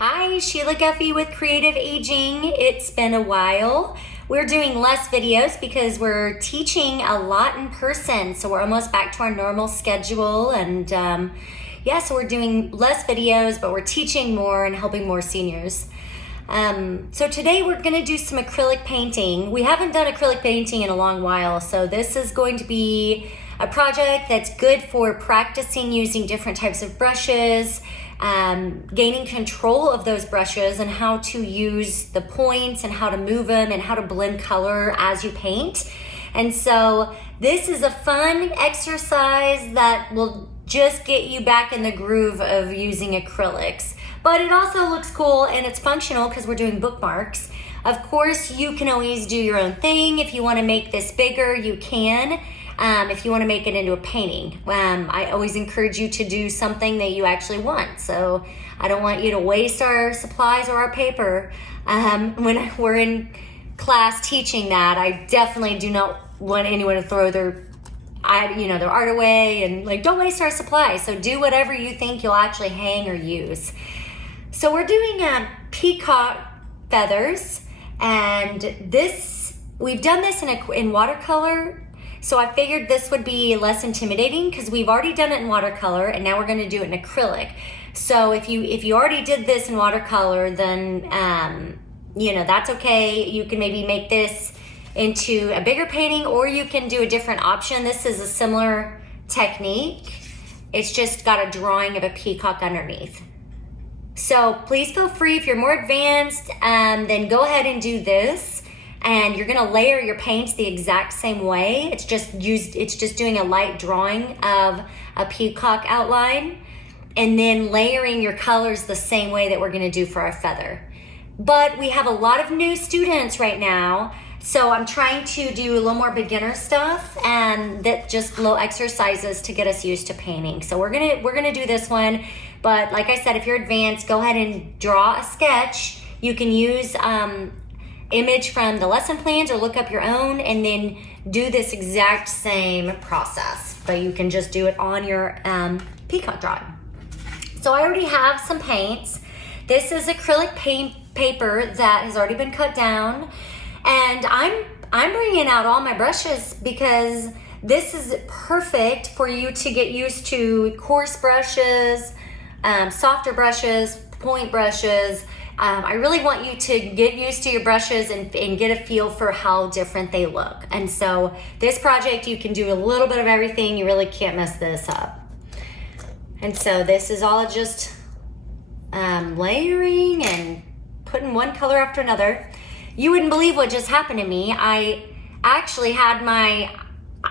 Hi, Sheila Guffey with Creative Aging. It's been a while. We're doing less videos because we're teaching a lot in person, so we're almost back to our normal schedule. And so we're doing less videos, but we're teaching more and helping more seniors. So today we're going to do some acrylic painting. We haven't done acrylic painting in a long while, so this is going to be a project that's good for practicing using different types of brushes, gaining control of those brushes and how to use the points and how to move them and how to blend color as you paint. And so this is a fun exercise that will just get you back in the groove of using acrylics. But it also looks cool and it's functional because we're doing bookmarks. Of course, you can always do your own thing. If you want to make this bigger, you can. If you want to make it into a painting. I always encourage you to do something that you actually want. So I don't want you to waste our supplies or our paper. When we're in class teaching that, I definitely do not want anyone to throw their art away and don't waste our supplies. So do whatever you think you'll actually hang or use. So we're doing peacock feathers, and we've done this in watercolor. So I figured this would be less intimidating because we've already done it in watercolor and now we're going to do it in acrylic. So if you already did this in watercolor, then that's okay. You can maybe make this into a bigger painting, or you can do a different option. This is a similar technique. It's just got a drawing of a peacock underneath. So please feel free, if you're more advanced, then go ahead and do this. And you're gonna layer your paints the exact same way. It's just doing a light drawing of a peacock outline and then layering your colors the same way that we're gonna do for our feather. But we have a lot of new students right now, so I'm trying to do a little more beginner stuff and that just little exercises to get us used to painting. So we're gonna do this one, but like I said, if you're advanced, go ahead and draw a sketch. You can use image from the lesson plans or look up your own and then do this exact same process, but you can just do it on your peacock drawing. So I already have some paints. This is acrylic paper that has already been cut down, and I'm bringing out all my brushes because this is perfect for you to get used to coarse brushes, softer brushes, point brushes. I really want you to get used to your brushes and get a feel for how different they look. And so this project, you can do a little bit of everything. You really can't mess this up. And so this is all just layering and putting one color after another. You wouldn't believe what just happened to me. I actually had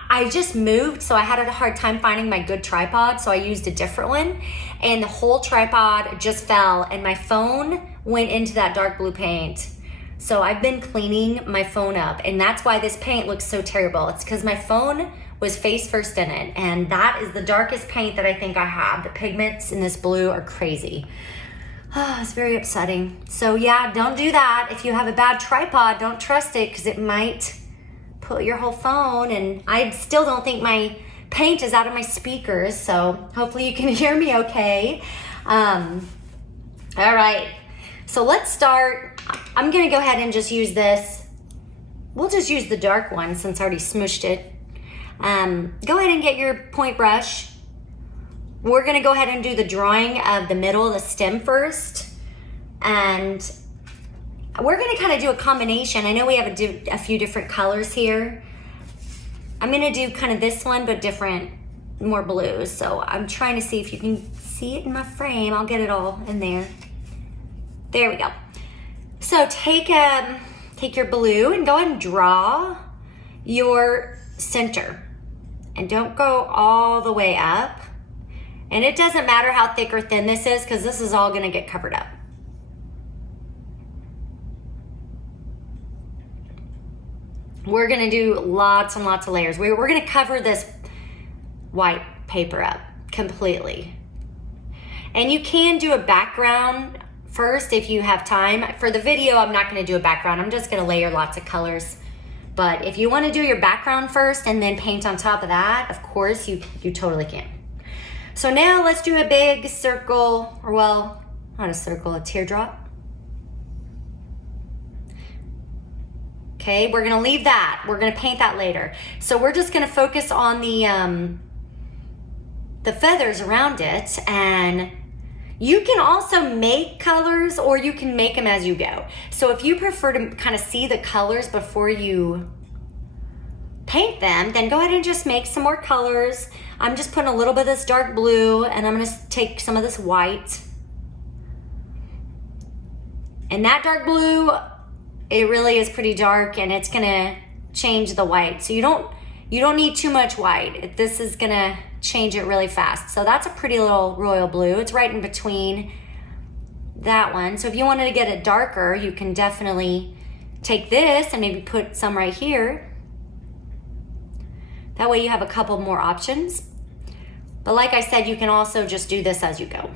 I just moved, so I had a hard time finding my good tripod, so I used a different one, and the whole tripod just fell, and my phone went into that dark blue paint. So I've been cleaning my phone up, and that's why this paint looks so terrible. It's because my phone was face first in it, and that is the darkest paint that I think I have. The pigments in this blue are crazy. It's very upsetting. So yeah, don't do that. If you have a bad tripod, don't trust it because it might put your whole phone, and I still don't think my paint is out of my speakers, so hopefully you can hear me okay. All right, so let's start. I'm gonna go ahead and just use this. We'll just use the dark one since I already smooshed it. Go ahead and get your point brush. We're gonna go ahead and do the drawing of the middle of the stem first, and we're gonna kind of do a combination. I know we have a few different colors here. I'm gonna do kind of this one, but different, more blues. So I'm trying to see if you can see it in my frame. I'll get it all in there. There we go. So take your blue and go ahead and draw your center. And don't go all the way up. And it doesn't matter how thick or thin this is because this is all gonna get covered up. We're gonna do lots and lots of layers. We're gonna cover this white paper up completely. And you can do a background first if you have time. For the video, I'm not gonna do a background. I'm just gonna layer lots of colors. But if you wanna do your background first and then paint on top of that, of course, you totally can. So now let's do a big circle, or well, Not a circle, a teardrop. Okay, we're gonna leave that. We're gonna paint that later. So we're just gonna focus on the feathers around it, and you can also make colors or you can make them as you go. So if you prefer to kind of see the colors before you paint them, then go ahead and just make some more colors. I'm just putting a little bit of this dark blue, and I'm gonna take some of this white. And that dark blue, it really is pretty dark, and it's gonna change the white. So you don't need too much white. This is gonna change it really fast. So that's a pretty little royal blue. It's right in between that one. So if you wanted to get it darker, you can definitely take this and maybe put some right here. That way you have a couple more options. But like I said, you can also just do this as you go.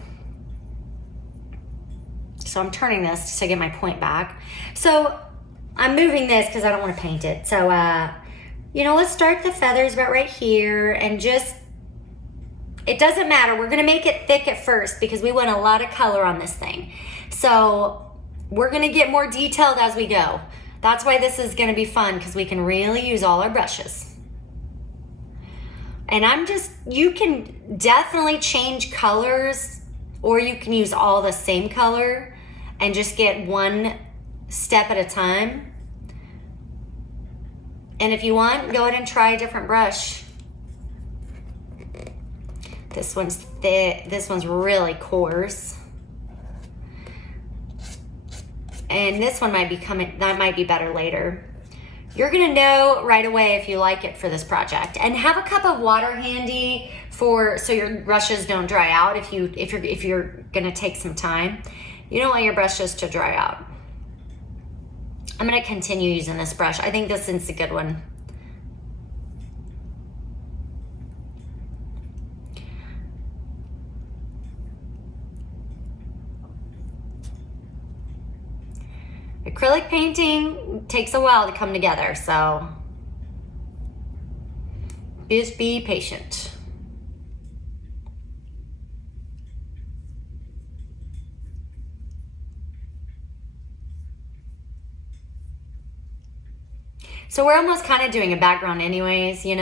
So I'm turning this to get my point back. So I'm moving this because I don't want to paint it. So, let's start the feathers about right here, and just, it doesn't matter. We're gonna make it thick at first because we want a lot of color on this thing. So we're gonna get more detailed as we go. That's why this is gonna be fun, because we can really use all our brushes. And you can definitely change colors, or you can use all the same color and just get one step at a time. And if you want, go ahead and try a different brush. This one's thick, this one's really coarse. And this one might be that might be better later. You're gonna know right away if you like it for this project. And have a cup of water handy so your brushes don't dry out if you're gonna take some time. You don't want your brushes to dry out. I'm gonna continue using this brush. I think this is a good one. Acrylic painting takes a while to come together, so just be patient. So we're almost kind of doing a background anyways, so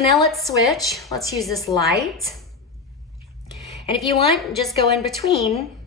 now let's switch. Let's use this light. And if you want, just go in between.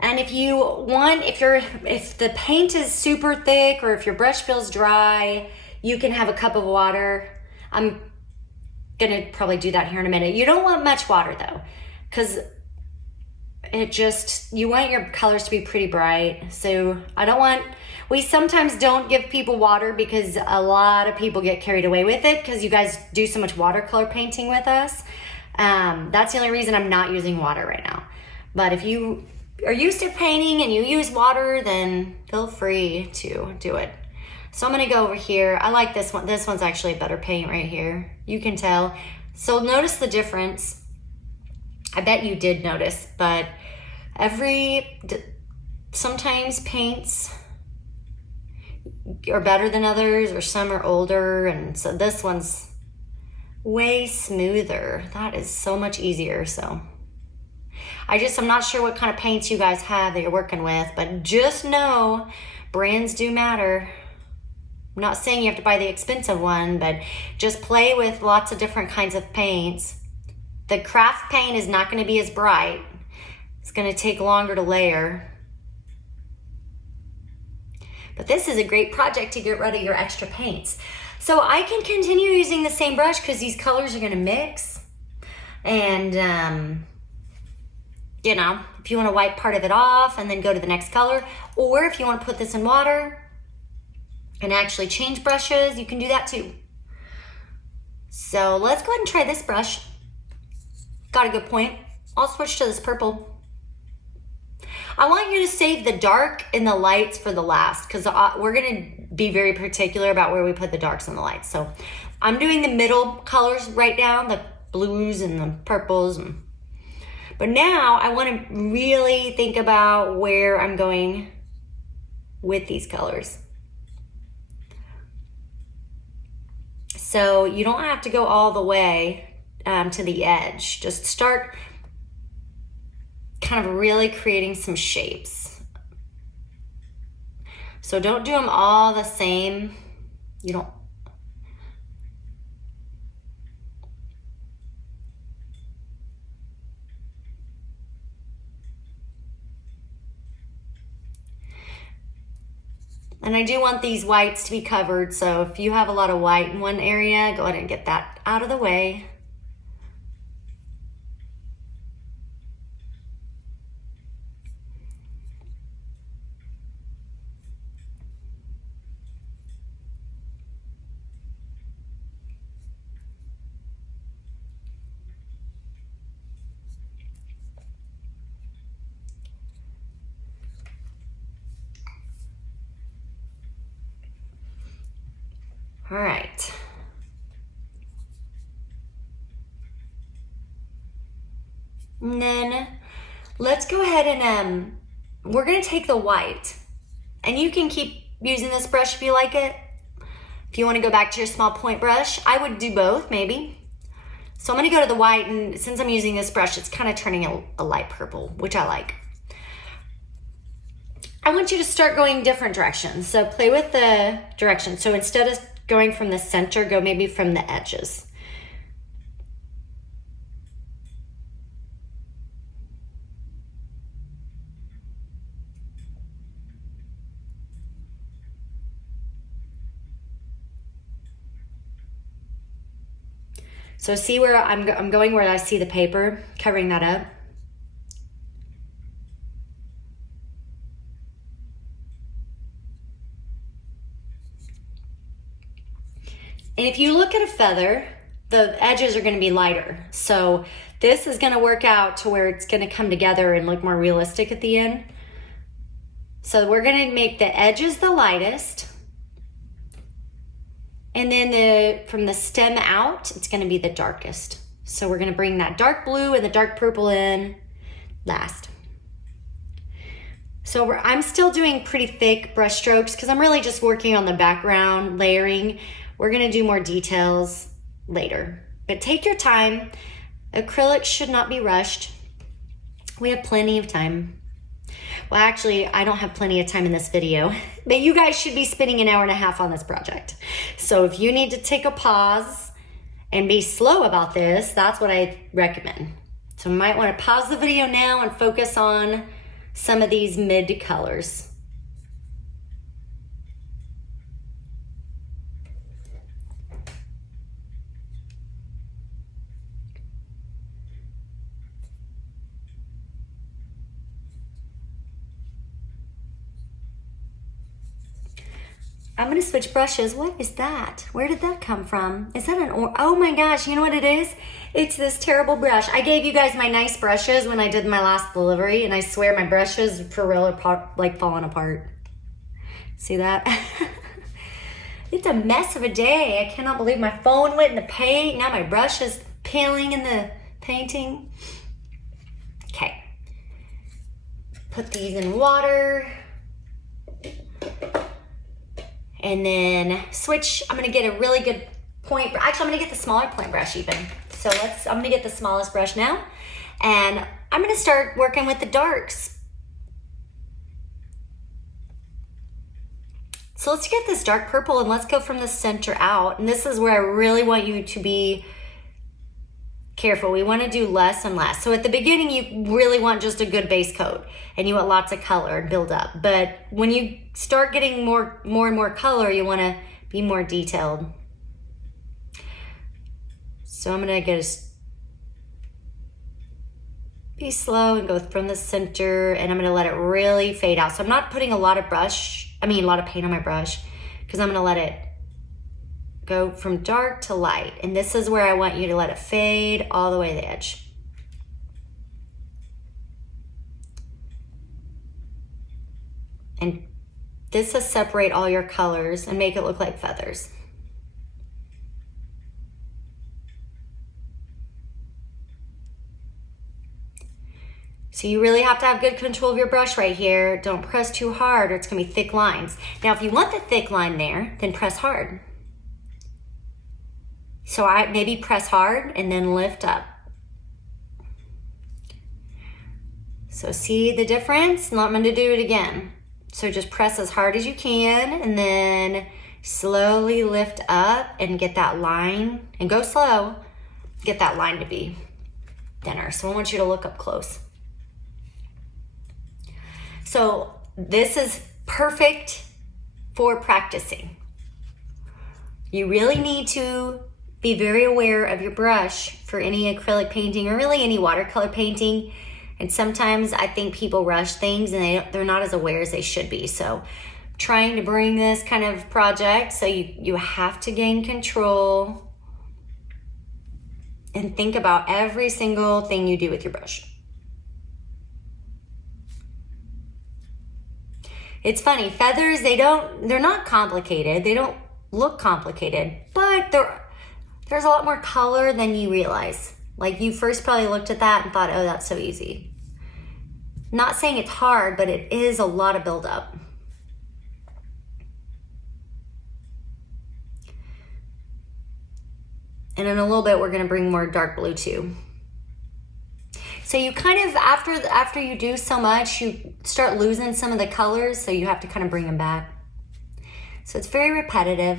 And if you want, if the paint is super thick or if your brush feels dry, you can have a cup of water. I'm gonna probably do that here in a minute. You don't want much water though, because you want your colors to be pretty bright. So we sometimes don't give people water because a lot of people get carried away with it because you guys do so much watercolor painting with us. That's the only reason I'm not using water right now. But if you are used to painting and you use water, then feel free to do it. So I'm gonna go over here. I like this one. This one's actually a better paint right here. You can tell. So notice the difference. I bet you did notice, but sometimes paints are better than others, or some are older, and so this one's way smoother. That is so much easier, so. I'm not sure what kind of paints you guys have that you're working with, but just know brands do matter. I'm not saying you have to buy the expensive one, but just play with lots of different kinds of paints. The craft paint is not going to be as bright. It's going to take longer to layer. But this is a great project to get rid of your extra paints. So I can continue using the same brush because these colors are going to mix. And if you want to wipe part of it off and then go to the next color, or if you want to put this in water and actually change brushes, you can do that too. So let's go ahead and try this brush. Got a good point. I'll switch to this purple. I want you to save the dark and the lights for the last, because we're going to be very particular about where we put the darks and the lights. So I'm doing the middle colors right now, the blues and the purples. But now I want to really think about where I'm going with these colors. So you don't have to go all the way to the edge. Just start kind of really creating some shapes. So don't do them all the same. You don't. And I do want these whites to be covered, so if you have a lot of white in one area, go ahead and get that out of the way. All right. And then let's go ahead and we're gonna take the white, and you can keep using this brush if you like it. If you wanna go back to your small point brush, I would do both maybe. So I'm gonna go to the white, and since I'm using this brush, it's kind of turning a light purple, which I like. I want you to start going different directions. So play with the direction. So instead of going from the center, go maybe from the edges. So see where I'm going where I see the paper, covering that up. And if you look at a feather, the edges are gonna be lighter. So this is gonna work out to where it's gonna come together and look more realistic at the end. So we're gonna make the edges the lightest. And then from the stem out, it's gonna be the darkest. So we're gonna bring that dark blue and the dark purple in last. So I'm still doing pretty thick brush strokes because I'm really just working on the background layering. We're gonna do more details later, but take your time. Acrylic should not be rushed. We have plenty of time. Well, actually, I don't have plenty of time in this video, but you guys should be spending an hour and a half on this project. So if you need to take a pause and be slow about this, that's what I recommend. So you might want to pause the video now and focus on some of these mid colors. I'm gonna switch brushes. What is that? Where did that come from? Is that oh my gosh, you know what it is? It's this terrible brush. I gave you guys my nice brushes when I did my last delivery, and I swear my brushes for real are like falling apart. See that? It's a mess of a day. I cannot believe my phone went in the paint. Now my brush is peeling in the painting. Okay. Put these in water. And then switch, I'm gonna get a really good point, actually I'm gonna get the smaller point brush even. So I'm gonna get the smallest brush now, and I'm gonna start working with the darks. So let's get this dark purple and let's go from the center out. And this is where I really want you to be careful. We wanna do less and less. So at the beginning, you really want just a good base coat and you want lots of color and build up. But when you start getting more and more color, you wanna be more detailed. So I'm gonna be slow and go from the center, and I'm gonna let it really fade out. So I'm not putting a lot of paint on my brush, because I'm gonna let it go from dark to light. And this is where I want you to let it fade all the way to the edge. And this will separate all your colors and make it look like feathers. So you really have to have good control of your brush right here. Don't press too hard or it's gonna be thick lines. Now, if you want the thick line there, then press hard. So I maybe press hard and then lift up. So see the difference? Not meant to do it again. So just press as hard as you can and then slowly lift up and get that line, and go slow, get that line to be thinner. So I want you to look up close. So this is perfect for practicing. You really need to be very aware of your brush for any acrylic painting or really any watercolor painting. And sometimes I think people rush things and they're not as aware as they should be. So trying to bring this kind of project, so you have to gain control and think about every single thing you do with your brush. It's funny, feathers, they're not complicated. They don't look complicated, but there's a lot more color than you realize. Like you first probably looked at that and thought, oh, that's so easy. Not saying it's hard, but it is a lot of buildup. And in a little bit, we're gonna bring more dark blue too. So you kind of, after you do so much, you start losing some of the colors, so you have to kind of bring them back. So it's very repetitive.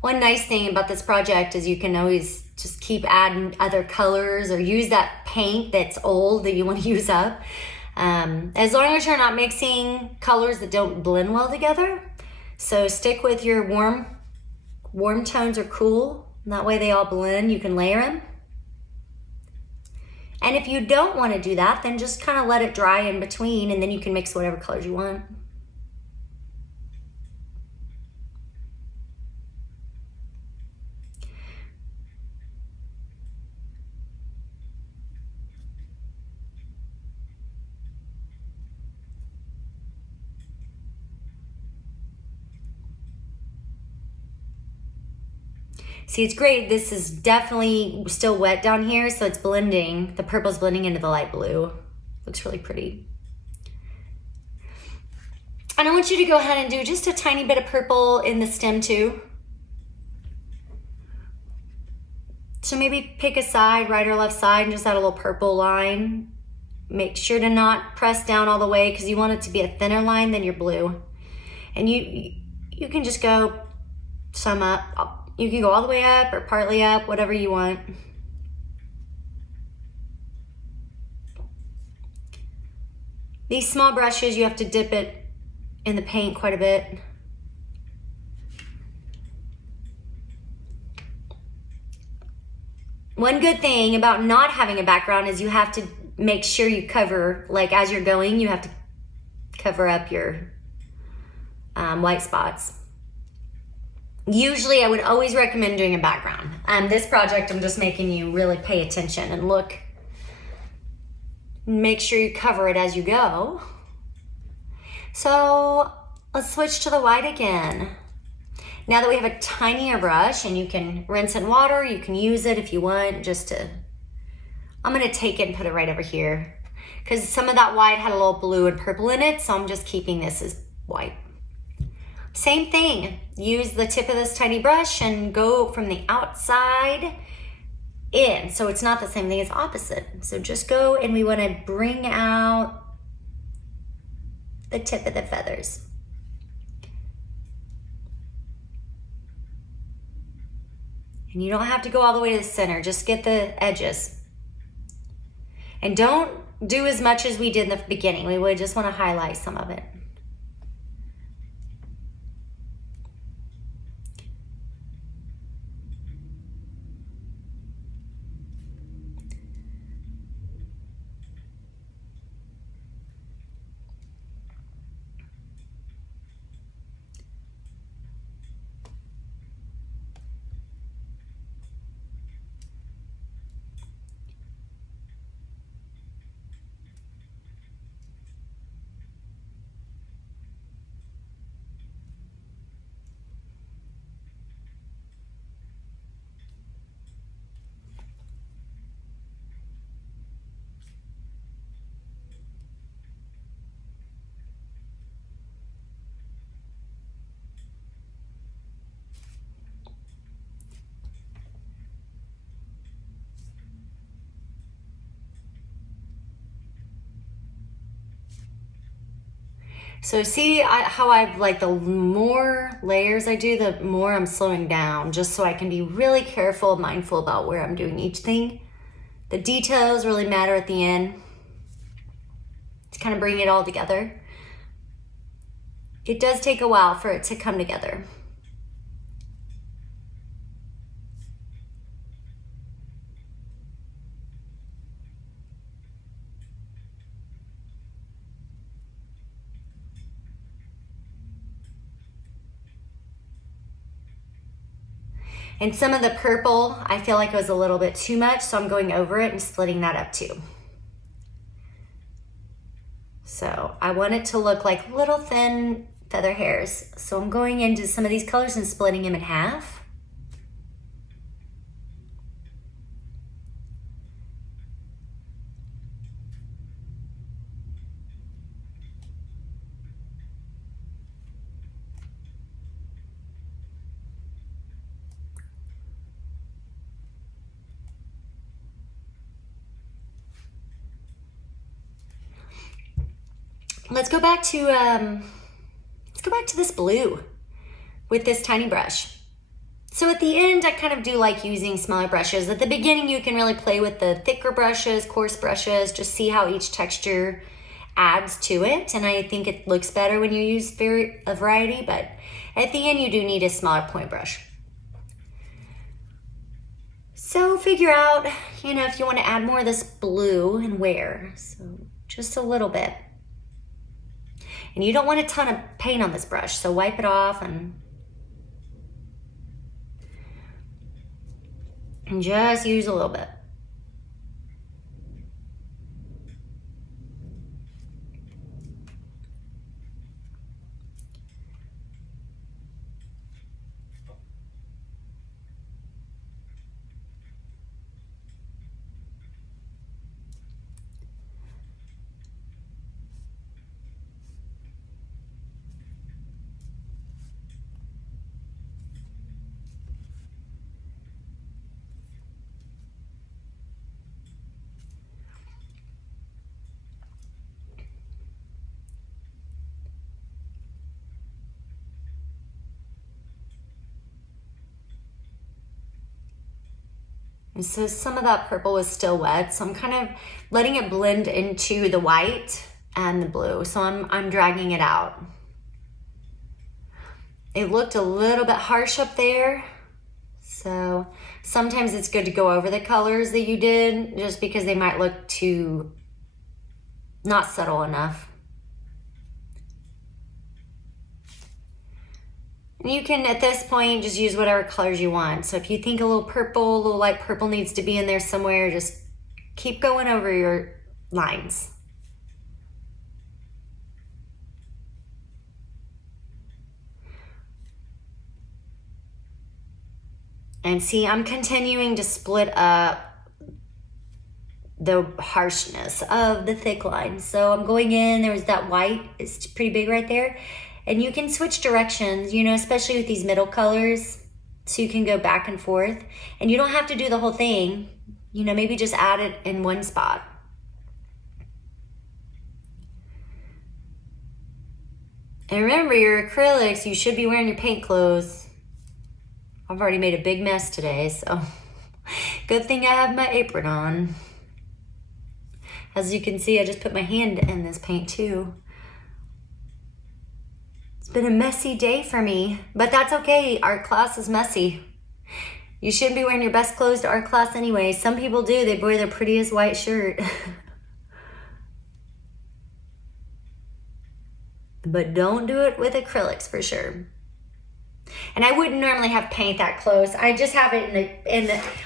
One nice thing about this project is you can always just keep adding other colors or use that paint that's old that you want to use up. As long as you're not mixing colors that don't blend well together. So stick with your warm tones are cool. That way they all blend, you can layer them. And if you don't want to do that, then just kind of let it dry in between and then you can mix whatever colors you want. See, it's great. This is definitely still wet down here, so it's blending. The purple's blending into the light blue. Looks really pretty. And I want you to go ahead and do just a tiny bit of purple in the stem too. So maybe pick a side, right or left side, and just add a little purple line. Make sure to not press down all the way because you want it to be a thinner line than your blue. And you can just go some up. You can go all the way up or partly up, whatever you want. These small brushes, you have to dip it in the paint quite a bit. One good thing about not having a background is you have to make sure you cover, like as you're going, you have to cover up your white spots. Usually I would always recommend doing a background. This project, I'm just making you really pay attention and look. Make sure you cover it as you go. So let's switch to the white again. Now that we have a tinier brush and you can rinse in water, you can use it if you want I'm gonna take it and put it right over here because some of that white had a little blue and purple in it, so I'm just keeping this as white. Same thing, use the tip of this tiny brush and go from the outside in. So it's not the same thing, it's opposite. So just go and we wanna bring out the tip of the feathers. And you don't have to go all the way to the center, just get the edges. And don't do as much as we did in the beginning. We would just wanna highlight some of it. So see how I've like the more layers I do, the more I'm slowing down, just so I can be really careful, mindful about where I'm doing each thing. The details really matter at the end to kind of bring it all together. It does take a while for it to come together. And some of the purple, I feel like it was a little bit too much, so I'm going over it and splitting that up too. So I want it to look like little thin feather hairs. So I'm going into some of these colors and splitting them in half. Let's go back to this blue with this tiny brush. So at the end, I kind of do like using smaller brushes. At the beginning, you can really play with the thicker brushes, coarse brushes, just see how each texture adds to it. And I think it looks better when you use a variety, but at the end, you do need a smaller point brush. So figure out, if you want to add more of this blue and where. So just a little bit. And you don't want a ton of paint on this brush, so wipe it off and just use a little bit. And so some of that purple is still wet, so I'm kind of letting it blend into the white and the blue. So I'm dragging it out. It looked a little bit harsh up there. So sometimes it's good to go over the colors that you did just because they might look too not subtle enough. And you can, at this point, just use whatever colors you want. So if you think a little light purple needs to be in there somewhere, just keep going over your lines. And see, I'm continuing to split up the harshness of the thick lines. So I'm going in, there's that white, it's pretty big right there. And you can switch directions, especially with these middle colors. So you can go back and forth. And you don't have to do the whole thing. Maybe just add it in one spot. And remember, your acrylics, you should be wearing your paint clothes. I've already made a big mess today, so good thing I have my apron on. As you can see, I just put my hand in this paint too. It's been a messy day for me, but that's okay. Art class is messy. You shouldn't be wearing your best clothes to art class anyway. Some people do. They wear their prettiest white shirt. But don't do it with acrylics for sure. And I wouldn't normally have paint that close. I just have it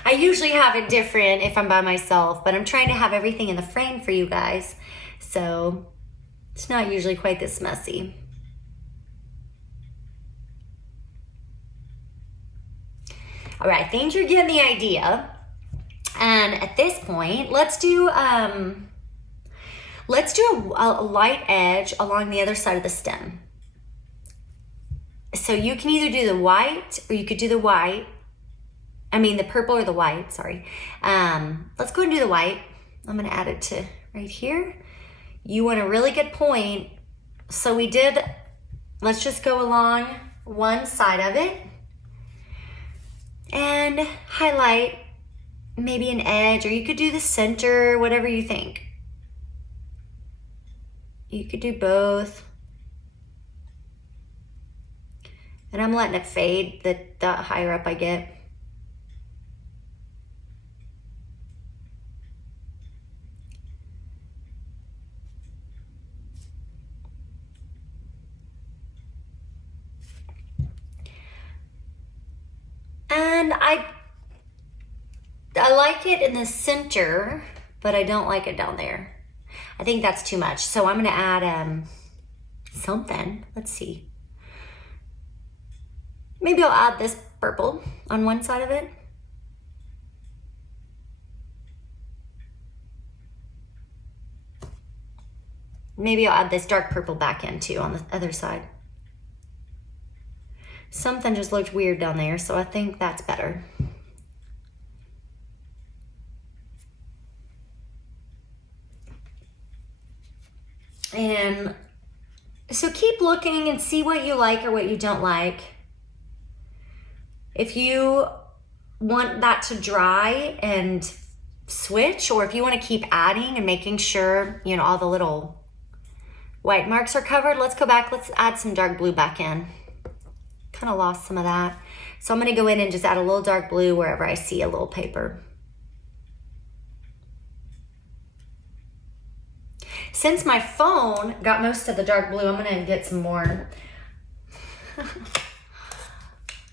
I usually have it different if I'm by myself, but I'm trying to have everything in the frame for you guys. So it's not usually quite this messy. All right, I think you're getting the idea. And at this point, let's do a light edge along the other side of the stem. So you can either do the white or you could do the purple or the white, sorry. Let's go and do the white. I'm gonna add it to right here. You want a really good point So we did, let's just go along one side of it and highlight maybe an edge, or you could do the center, whatever you think. You could do both. And I'm letting it fade the higher up I get. And I like it in the center, but I don't like it down there. I think that's too much. So I'm gonna add something. Let's see. Maybe I'll add this purple on one side of it. Maybe I'll add this dark purple back in too on the other side. Something just looked weird down there, so I think that's better. And so keep looking and see what you like or what you don't like. If you want that to dry and switch, or if you want to keep adding and making sure, you know, all the little white marks are covered, let's go back, let's add some dark blue back in. Kind of lost some of that. So I'm going to go in and just add a little dark blue wherever I see a little paper. Since my phone got most of the dark blue, I'm going to get some more.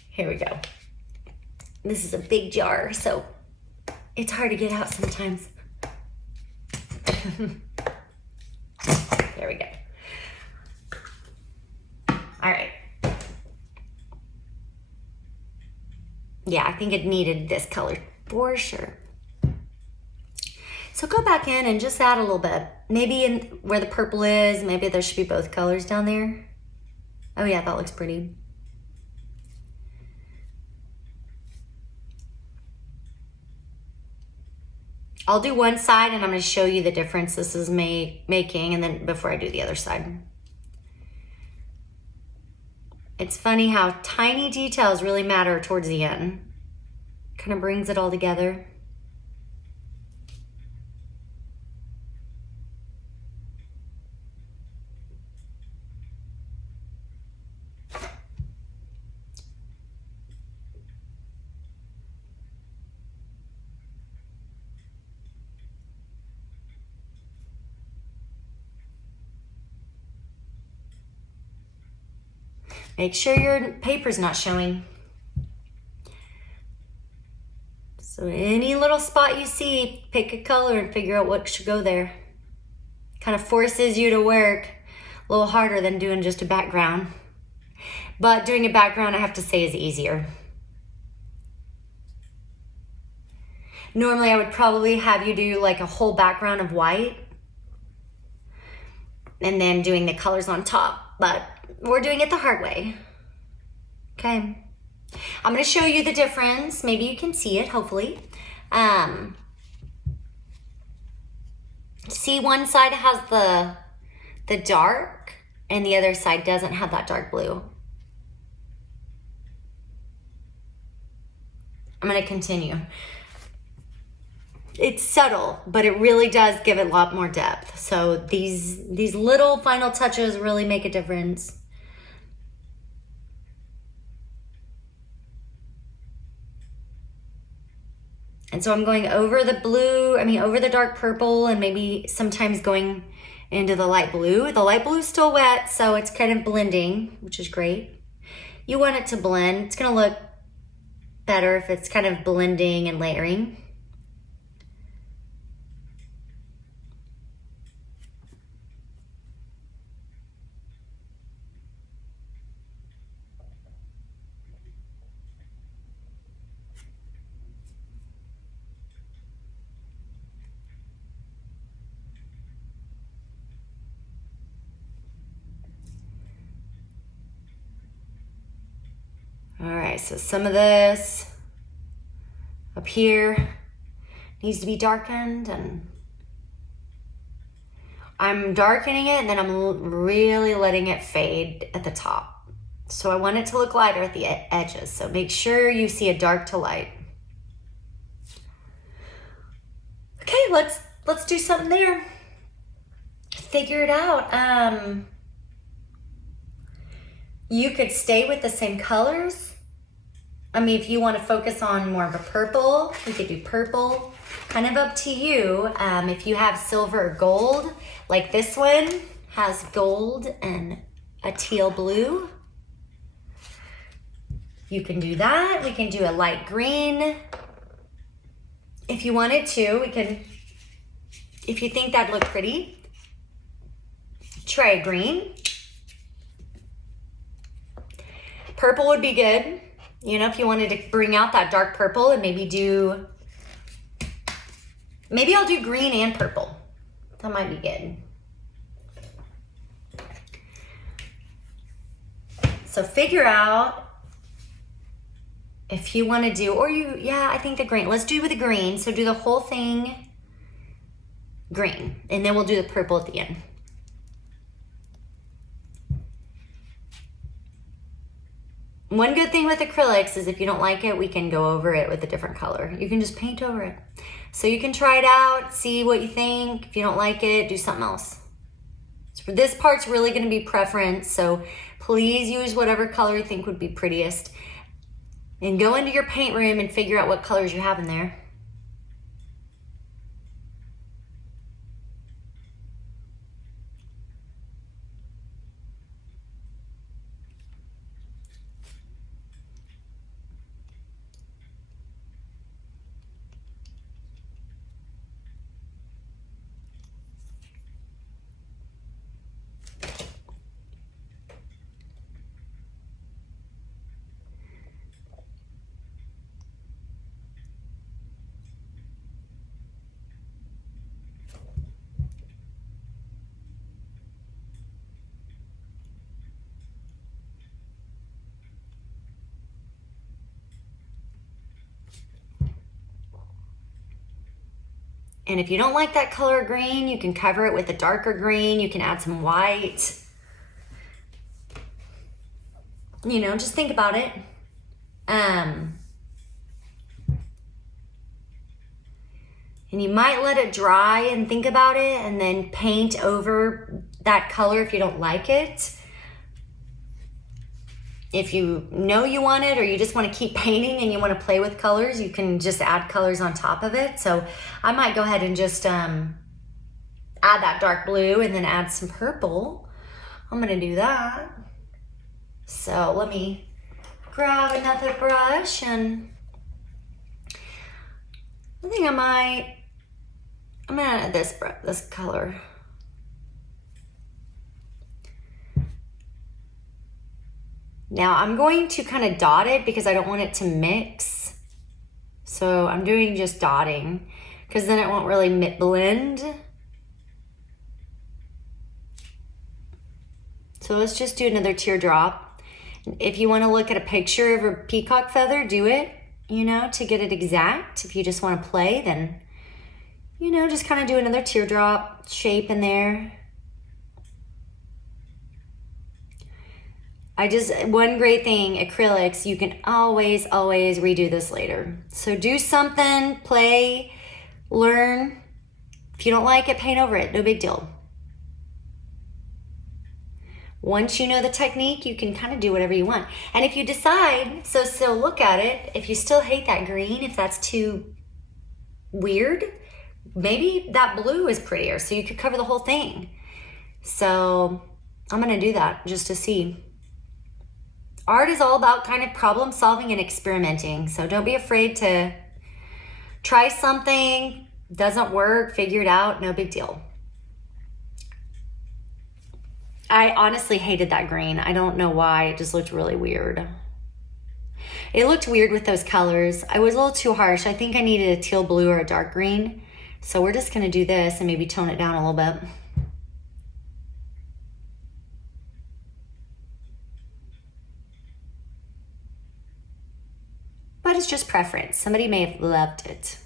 Here we go. This is a big jar, so it's hard to get out sometimes. There we go. All right. Yeah, I think it needed this color for sure. So go back in and just add a little bit. Maybe in where the purple is, maybe there should be both colors down there. Oh yeah, that looks pretty. I'll do one side and I'm going to show you the difference this is making, and then before I do the other side. It's funny how tiny details really matter towards the end. Kind of brings it all together. Make sure your paper's not showing. So any little spot you see, pick a color and figure out what should go there. Kind of forces you to work a little harder than doing just a background. But doing a background, I have to say, is easier. Normally I would probably have you do like a whole background of white and then doing the colors on top, but we're doing it the hard way. Okay. I'm going to show you the difference. Maybe you can see it, hopefully. See, one side has the dark and the other side doesn't have that dark blue. I'm going to continue. It's subtle, but it really does give it a lot more depth. So these little final touches really make a difference. And so I'm going over the blue, over the dark purple, and maybe sometimes going into the light blue. The light blue is still wet, so it's kind of blending, which is great. You want it to blend. It's gonna look better if it's kind of blending and layering. All right, so some of this up here needs to be darkened, and I'm darkening it and then I'm really letting it fade at the top. So I want it to look lighter at the edges. So make sure you see a dark to light. Okay, let's do something there. Figure it out. You could stay with the same colors. I mean, if you want to focus on more of a purple, you could do purple. Kind of up to you. If you have silver or gold, like this one has gold and a teal blue, you can do that. We can do a light green. If you wanted to, we can, if you think that'd look pretty, try a green. Purple would be good. You know, if you wanted to bring out that dark purple and maybe do, maybe I'll do green and purple. That might be good. So figure out if you want to do, or you, yeah, I think the green. Let's do with the green. So do the whole thing green, and then we'll do the purple at the end. One good thing with acrylics is if you don't like it, we can go over it with a different color. You can just paint over it. So you can try it out, see what you think. If you don't like it, do something else. So this part's really going to be preference, so please use whatever color you think would be prettiest. And go into your paint room and figure out what colors you have in there. And if you don't like that color green, you can cover it with a darker green. You can add some white. You know, just think about it. And you might let it dry and think about it and then paint over that color if you don't like it. If you know you want it or you just want to keep painting and you want to play with colors, you can just add colors on top of it. So I might go ahead and just add that dark blue and then add some purple. I'm going to do that. So let me grab another brush, and I think I'm going to add this color. Now I'm going to kind of dot it because I don't want it to mix. So I'm doing just dotting because then it won't really blend. So let's just do another teardrop. If you want to look at a picture of a peacock feather, do it, you know, to get it exact. If you just want to play, then, you know, just kind of do another teardrop shape in there. One great thing, acrylics, you can always redo this later. So do something, play, learn. If you don't like it, paint over it, no big deal. Once you know the technique, you can kind of do whatever you want. And if you decide, so look at it, if you still hate that green, if that's too weird, maybe that blue is prettier, so you could cover the whole thing. So I'm gonna do that just to see. Art is all about kind of problem solving and experimenting. So don't be afraid to try something, doesn't work, figure it out, no big deal. I honestly hated that green. I don't know why, it just looked really weird. It looked weird with those colors. I was a little too harsh. I think I needed a teal blue or a dark green. So we're just gonna do this and maybe tone it down a little bit. But it's just preference. Somebody may have loved it.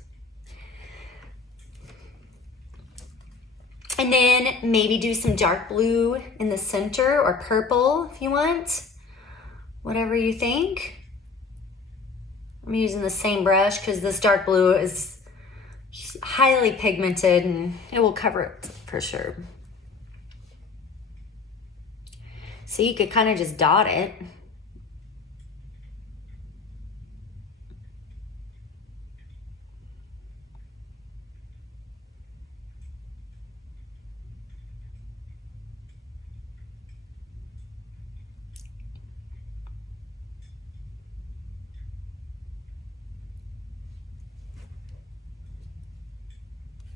And then maybe do some dark blue in the center or purple if you want, whatever you think. I'm using the same brush because this dark blue is highly pigmented and it will cover it for sure. So you could kind of just dot it.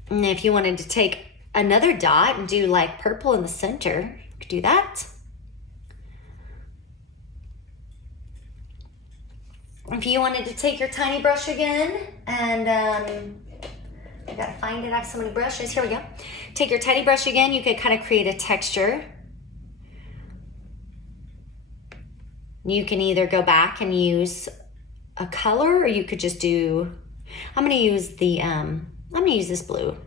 And if you wanted to take another dot and do like purple in the center, you could do that. If you wanted to take your tiny brush again and I gotta find it, I have so many brushes, here we go. Take your tiny brush again, you could kind of create a texture. You can either go back and use a color or you could just do, I'm gonna use this blue.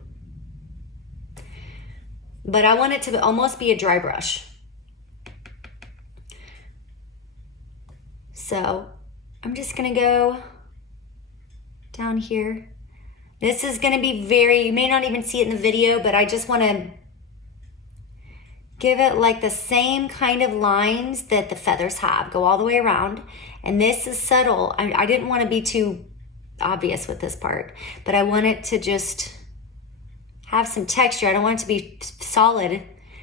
But I want it to almost be a dry brush. So I'm just gonna go down here. This is gonna be you may not even see it in the video, but I just wanna give it like the same kind of lines that the feathers have. Go all the way around. And this is subtle. I didn't wanna be too obvious with this part, but I want it to just have some texture. I don't want it to be solid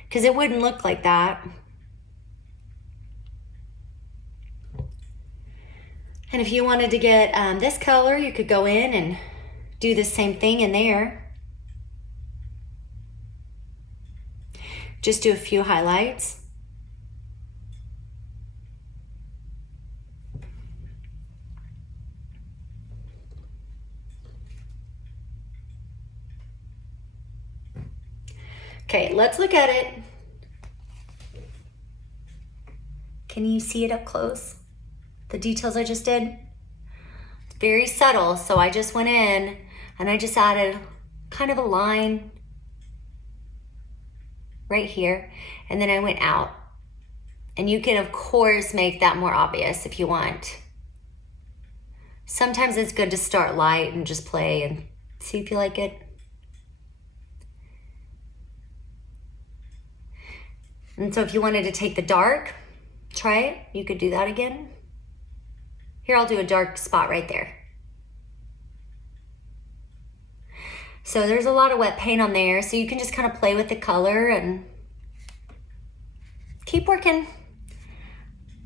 because it wouldn't look like that. And if you wanted to get this color, you could go in and do the same thing in there. Just do a few highlights. Okay, let's look at it. Can you see it up close? The details I just did? It's very subtle, so I just went in and I just added kind of a line right here, and then I went out. And you can, of course, make that more obvious if you want. Sometimes it's good to start light and just play and see if you like it. And so if you wanted to take the dark, try it, you could do that again. Here, I'll do a dark spot right there. So there's a lot of wet paint on there, so you can just kind of play with the color and keep working.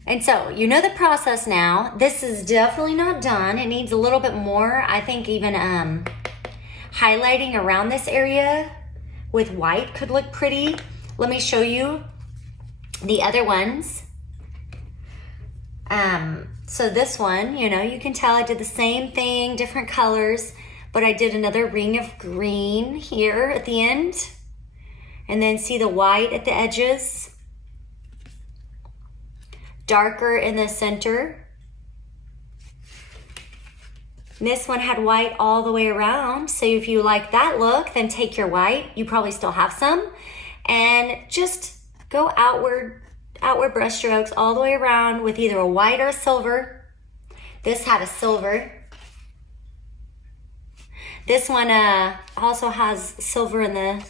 And so you know the process now. This is definitely not done. It needs a little bit more. I think even highlighting around this area with white could look pretty. Let me show you the other ones. So this one, you know, you can tell I did the same thing, different colors, but I did another ring of green here at the end. And then see the white at the edges. Darker in the center. And this one had white all the way around. So if you like that look, then take your white. You probably still have some. And just go outward brush strokes all the way around with either a white or a silver. This had a silver. This one also has silver in the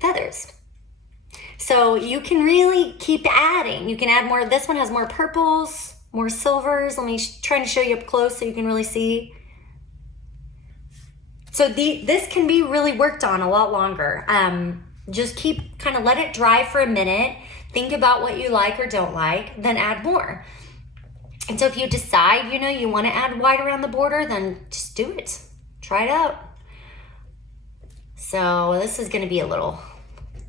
feathers. So you can really keep adding. You can add more. This one has more purples, more silvers. Let me try to show you up close so you can really see. So this can be really worked on a lot longer. Just kind of let it dry for a minute. Think about what you like or don't like, then add more. And so if you decide, you know, you want to add white around the border, then just do it. Try it out. So this is going to be a little,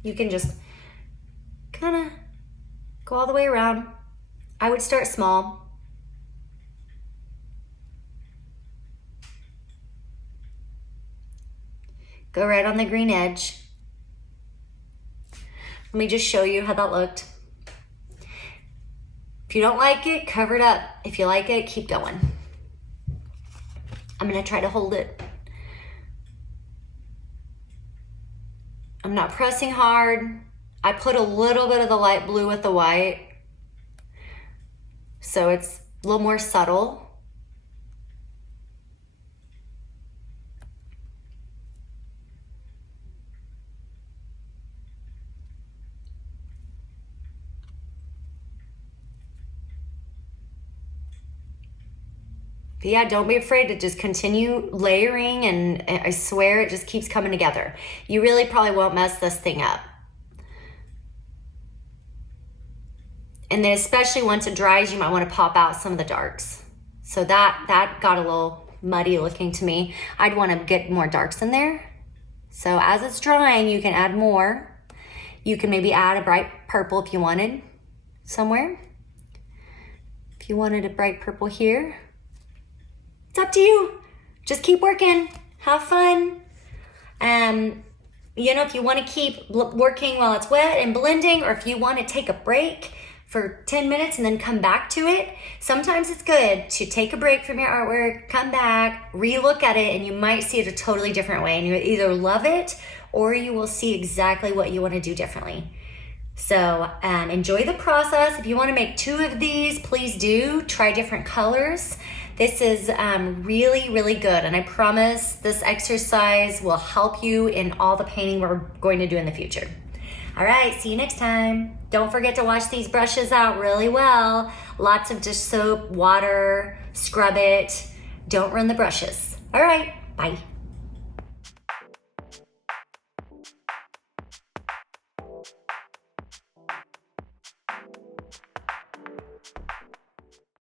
you can just kind of go all the way around. I would start small. Go right on the green edge. Let me just show you how that looked. If you don't like it, cover it up. If you like it, keep going. I'm gonna try to hold it. I'm not pressing hard. I put a little bit of the light blue with the white, so it's a little more subtle. But yeah, don't be afraid to just continue layering, and I swear it just keeps coming together. You really probably won't mess this thing up. And then especially once it dries, you might want to pop out some of the darks. So that got a little muddy looking to me. I'd want to get more darks in there. So as it's drying, you can add more. You can maybe add a bright purple if you wanted somewhere. If you wanted a bright purple here. It's up to you. Just keep working. Have fun. You know, if you want to keep working while it's wet and blending, or if you want to take a break for 10 minutes and then come back to it, sometimes it's good to take a break from your artwork, come back, re-look at it, and you might see it a totally different way. And you either love it or you will see exactly what you want to do differently. So enjoy the process. If you want to make 2 of these, please do. Try different colors. This is really, really good. And I promise this exercise will help you in all the painting we're going to do in the future. All right, see you next time. Don't forget to wash these brushes out really well. Lots of dish soap, water, scrub it. Don't ruin the brushes. All right, bye.